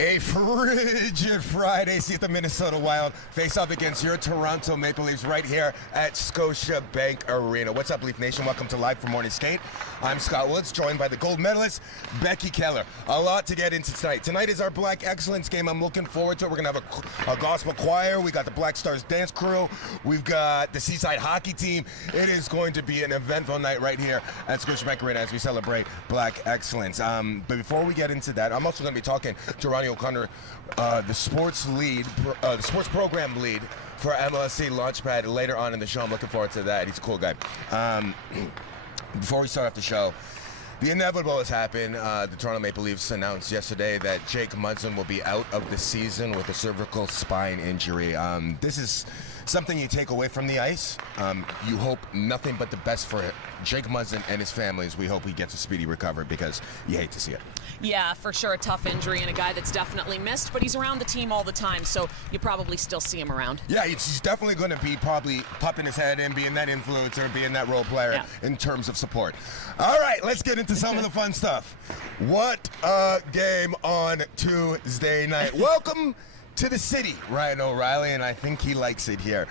A frigid Friday. See the Minnesota Wild face off against your Toronto Maple Leafs right here at Scotiabank Arena. What's up, Leaf Nation? Welcome to Live from Morning Skate. I'm Scott Woods, joined by the gold medalist, Becky Kellar. A lot to get into tonight. Tonight is our Black Excellence game. I'm looking forward to it. We're going to have a gospel choir. We got the Black Stars dance crew. We've got the Seaside hockey team. It is going to be an eventful night right here at Scotiabank Arena as we celebrate Black Excellence. But before we get into that, I'm also going to be talking to Ronnie O'Connor, the sports program lead for MLSC Launchpad later on in the show. I'm looking forward to that. He's a cool guy. Before we start off the show, the inevitable has happened. The Toronto Maple Leafs announced yesterday that Jake Muzzin will be out of the season with a cervical spine injury. This is something you take away from the ice. You hope nothing but the best for Jake Muzzin and his families. We hope he gets a speedy recovery because you hate to see it. Yeah, for sure, a tough injury and a guy that's definitely missed, but he's around the team all the time, so you probably still see him around. Yeah, he's definitely going to be probably popping his head in, being that influencer, being that role player in terms of support. All right, let's get into some of the fun stuff. What a game on Tuesday night. Welcome to the city, Ryan O'Reilly, and I think he likes it here.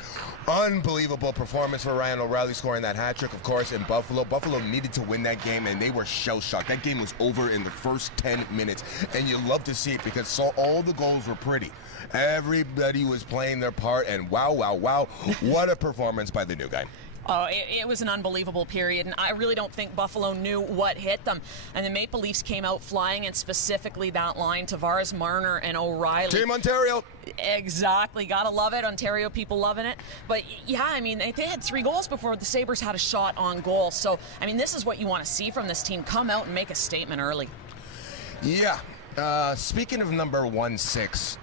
Unbelievable performance for Ryan O'Reilly, scoring that hat trick, of course, in Buffalo. Buffalo needed to win that game, and they were shell-shocked. That game was over in the first 10 minutes, and you love to see it because all the goals were pretty. Everybody was playing their part, and wow, what a performance by the new guy. Oh, it was an unbelievable period, and I really don't think Buffalo knew what hit them. And the Maple Leafs came out flying, and specifically that line, Tavares, Marner, and O'Reilly. Team Ontario. Exactly. Gotta love it. Ontario people loving it. But, yeah, I mean, they had 3 goals before the Sabres had a shot on goal. So, I mean, this is what you want to see from this team. Come out and make a statement early. Yeah. Speaking of number 1-6,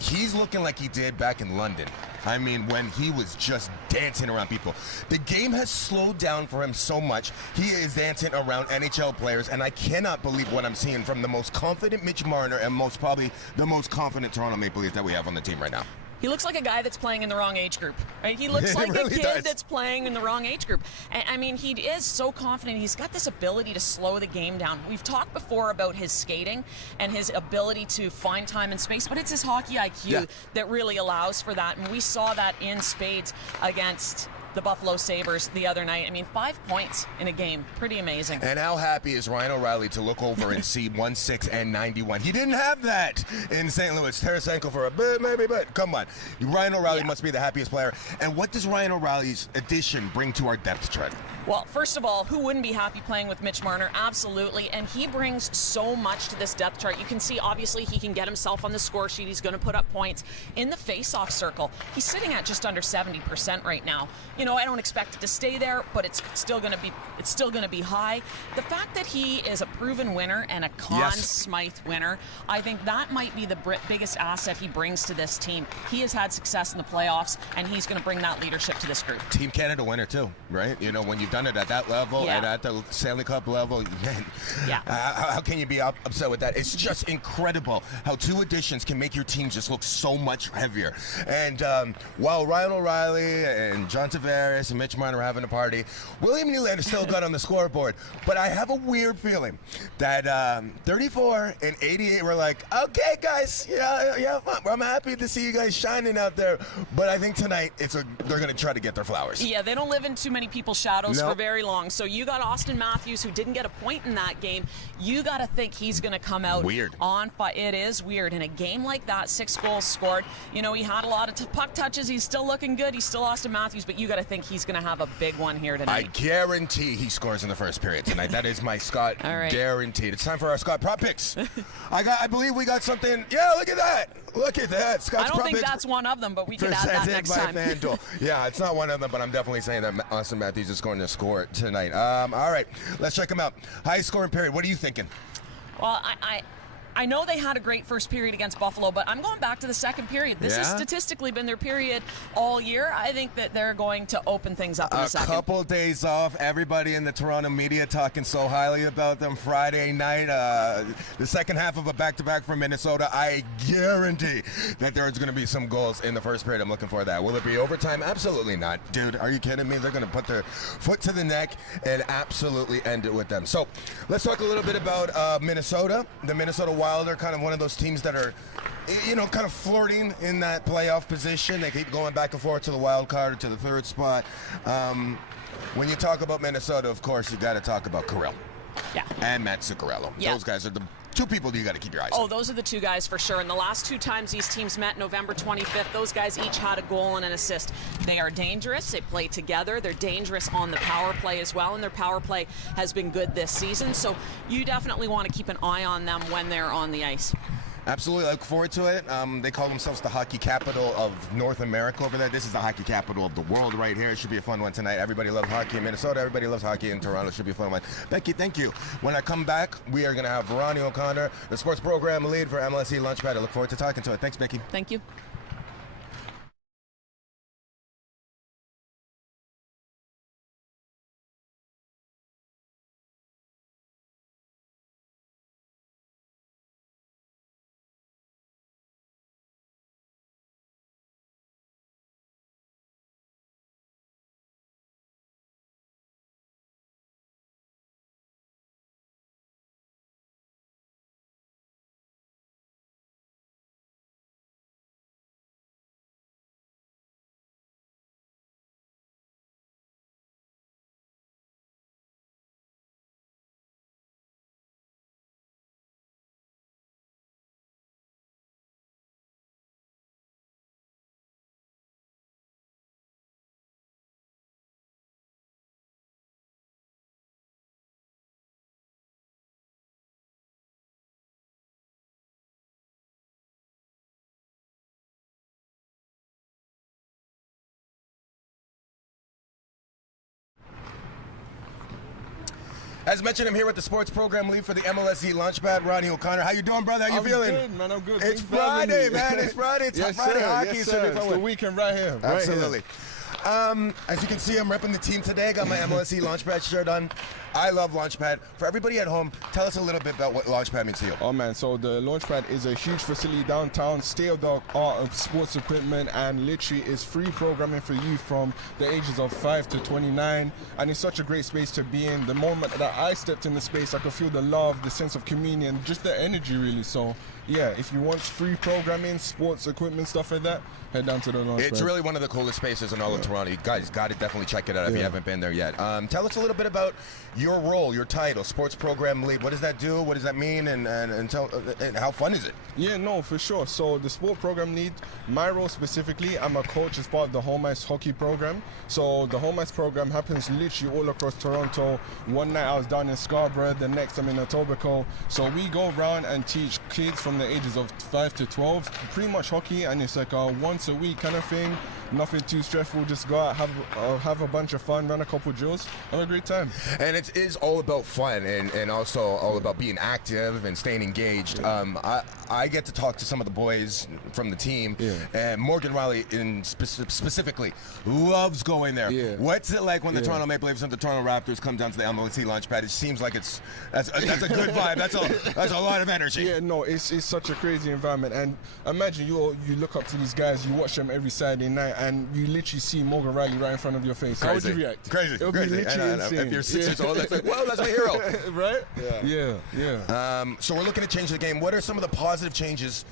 he's looking like he did back in London. I mean, when he was just dancing around people. The game has slowed down for him so much. He is dancing around NHL players, and I cannot believe what I'm seeing from the most confident Mitch Marner and probably the most confident Toronto Maple Leafs that we have on the team right now. He looks like a guy that's playing in the wrong age group, right? He looks like really a kid that's playing in the wrong age group. And, I mean, he is so confident. He's got this ability to slow the game down. We've talked before about his skating and his ability to find time and space, but it's his hockey IQ that really allows for that. And we saw that in spades against the Buffalo Sabres the other night. I mean, 5 points in a game. Pretty amazing. And how happy is Ryan O'Reilly to look over and see 1-6 and 91? He didn't have that in St. Louis. Tarasenko for a bit, maybe, but come on. Ryan O'Reilly must be the happiest player. And what does Ryan O'Reilly's addition bring to our depth chart? Well, first of all, who wouldn't be happy playing with Mitch Marner? Absolutely. And he brings so much to this depth chart. You can see, obviously, he can get himself on the score sheet. He's going to put up points. In the face-off circle, he's sitting at just under 70% right now. You know, I don't expect it to stay there, but it's still going to be high. The fact that he is a proven winner and a Conn Smythe winner, I think that might be the biggest asset he brings to this team. He has had success in the playoffs, and he's going to bring that leadership to this group. Team Canada winner, too, right? You know, when you've done it at that level and at the Stanley Cup level, man, how can you be upset with that? It's just incredible how 2 additions can make your team just look so much heavier. And while Ryan O'Reilly and John Tavares and Mitch Marner are having a party, William Nylander still got on the scoreboard. But I have a weird feeling that 34 and 88 were like, okay, guys, I'm happy to see you guys shining out there. But I think tonight they're going to try to get their flowers. Yeah, they don't live in too many people's shadows for very long. So you got Austin Matthews, who didn't get a point in that game. You got to think he's going to come out on fire. It is weird. In a game like that, 6 goals scored. You know, he had a lot of puck touches. He's still looking good. He's still Austin Matthews, but you got to think he's going to have a big one here tonight. I guarantee he scores in the first period tonight. That is my Scott guaranteed. It's time for our Scott prop picks. I believe we got something. Yeah, look at that. Look at that. Scott's I don't think that's one of them, but we can add that next time. FanDuel. Yeah, it's not one of them, but I'm definitely saying that Austin Matthews is going to score tonight. All right, let's check him out. High scoring period. What are you thinking? Well, I know they had a great first period against Buffalo, but I'm going back to the second period. This has statistically been their period all year. I think that they're going to open things up in the second. A couple days off. Everybody in the Toronto media talking so highly about them. Friday night, the second half of a back-to-back from Minnesota. I guarantee that there's going to be some goals in the first period. I'm looking for that. Will it be overtime? Absolutely not. Dude, are you kidding me? They're going to put their foot to the neck and absolutely end it with them. So let's talk a little bit about Minnesota. The Minnesota Wild Wild are kind of one of those teams that are, you know, kind of flirting in that playoff position. They keep going back and forth to the wild card or to the third spot. When you talk about Minnesota, of course, you got to talk about Kirill. Yeah. And Matt Zuccarello. Yeah. Those guys are the two people you got to keep your eyes on. Oh, those are the two guys for sure. And the last two times these teams met, November 25th, those guys each had a goal and an assist. They are dangerous. They play together. They're dangerous on the power play as well, and their power play has been good this season. So you definitely want to keep an eye on them when they're on the ice. Absolutely, I look forward to it. They call themselves the hockey capital of North America over there. This is the hockey capital of the world right here. It should be a fun one tonight. Everybody loves hockey in Minnesota. Everybody loves hockey in Toronto. It should be a fun one. Becky, thank you. When I come back, we are going to have Ronnie O'Connor, the sports program lead for MLSE Launchpad. I look forward to talking to it. Thanks, Becky. Thank you. As mentioned, I'm here with the sports program lead for the MLSE Launchpad, Ronnie O'Connor. How you doing, brother? How you feeling? I'm good, man. I'm good. It's Friday, man. It's Friday. It's yes, Friday sir. hockey. Yes, It should be sir. fun It's the one. weekend right here. Absolutely. As you can see, I'm repping the team today. Got my MLSE Launchpad shirt on. I love Launchpad. For everybody at home, tell us a little bit about what Launchpad means to you. Oh man, so the Launchpad is a huge facility downtown, state-of-the-art of sports equipment, and literally is free programming for youth from the ages of 5 to 29. And it's such a great space to be in. The moment that I stepped in the space, I could feel the love, the sense of community, and just the energy really. So yeah, if you want free programming, sports equipment, stuff like that, head down to the Launchpad. It's really one of the coolest spaces in all of Toronto. You guys got to definitely check it out if you haven't been there yet. Tell us a little bit about your role, your title, sports program lead. What does that do? What does that mean? And how fun is it? Yeah, no, for sure. So the sport program lead, my role specifically, I'm a coach as part of the home ice hockey program. So the home ice program happens literally all across Toronto. One night I was down in Scarborough, the next I'm in Etobicoke. So we go around and teach kids from the ages of 5 to 12, pretty much hockey, and it's like a once a week kind of thing. Nothing too stressful, just go out, have a bunch of fun, run a couple drills, have a great time. And it is all about fun and also all about being active and staying engaged. I get to talk to some of the boys from the team, and Morgan Riley specifically loves going there. Yeah. What's it like when the Toronto Maple Leafs and the Toronto Raptors come down to the MLSE Launchpad? It seems like that's a good vibe. That's a lot of energy. Yeah, no, it's such a crazy environment. And imagine you look up to these guys, you watch them every Saturday night, and you literally see Morgan Riley right in front of your face. How would you react? Crazy. It would be literally insane. If you're 6 years old, that's like, whoa, that's my hero. Right? Yeah. So we're looking to change the game. What are some of the positive changes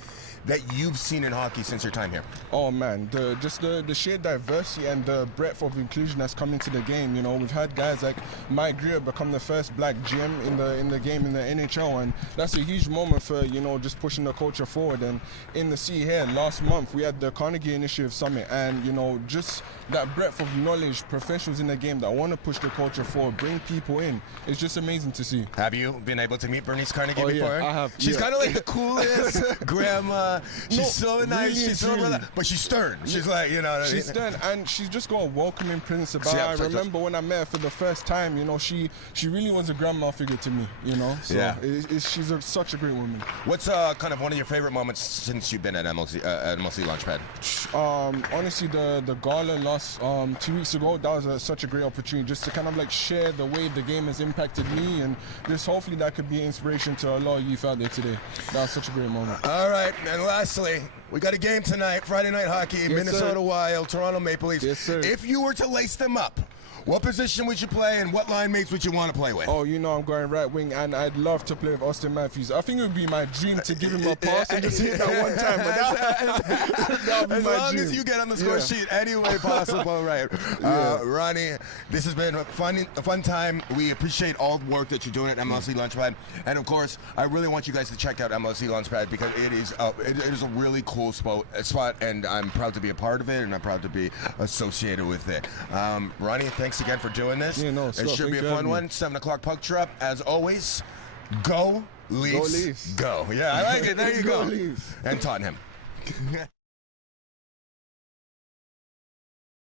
that you've seen in hockey since your time here? Oh man, the sheer diversity and the breadth of inclusion that's come into the game. You know, we've had guys like Mike Greer become the first black GM in the game in the NHL, and that's a huge moment for, you know, just pushing the culture forward. And in the city here last month, we had the Carnegie Initiative Summit, and you know, just that breadth of knowledge, professionals in the game that want to push the culture forward, bring people in. It's just amazing to see. Have you been able to meet Bernice Carnegie before? Yeah, I have. She's kind of like the coolest grandma. She's so nice. Really She's so, but she's stern. She's like, you know. She's stern, and she's just got a welcoming presence about her. I remember when I met her for the first time, you know, she really was a grandma figure to me, you know. So she's such a great woman. What's kind of one of your favorite moments since you've been at MLSE Launchpad? Honestly, the gala last 2 weeks ago, that was such a great opportunity just to kind of like share the way the game has impacted me, and just hopefully that could be inspiration to a lot of youth out there today. That was such a great moment. All right, and lastly, we got a game tonight, Friday night hockey, Yes, Minnesota sir. Wild, Toronto Maple Leafs. Yes, sir. If you were to lace them up, What position would you play, and what line mates would you want to play with? Oh, you know I'm going right wing, and I'd love to play with Austin Matthews. I think it would be my dream to give him a pass and just hit that one time. But that would be as my long dream. as you get on the score sheet any way possible, right? Ronnie, this has been a fun time. We appreciate all the work that you're doing at MLC Launchpad, and of course, I really want you guys to check out MLC Launchpad because it is a really cool spot, and I'm proud to be a part of it, and I'm proud to be associated with it. Ronnie, thanks again for doing this. Yeah, no, it should be a fun one. 7 o'clock puck drop, as always. Go Leafs. Go Leafs. Go. Yeah, I like it. There you go. Leafs. And Tottenham.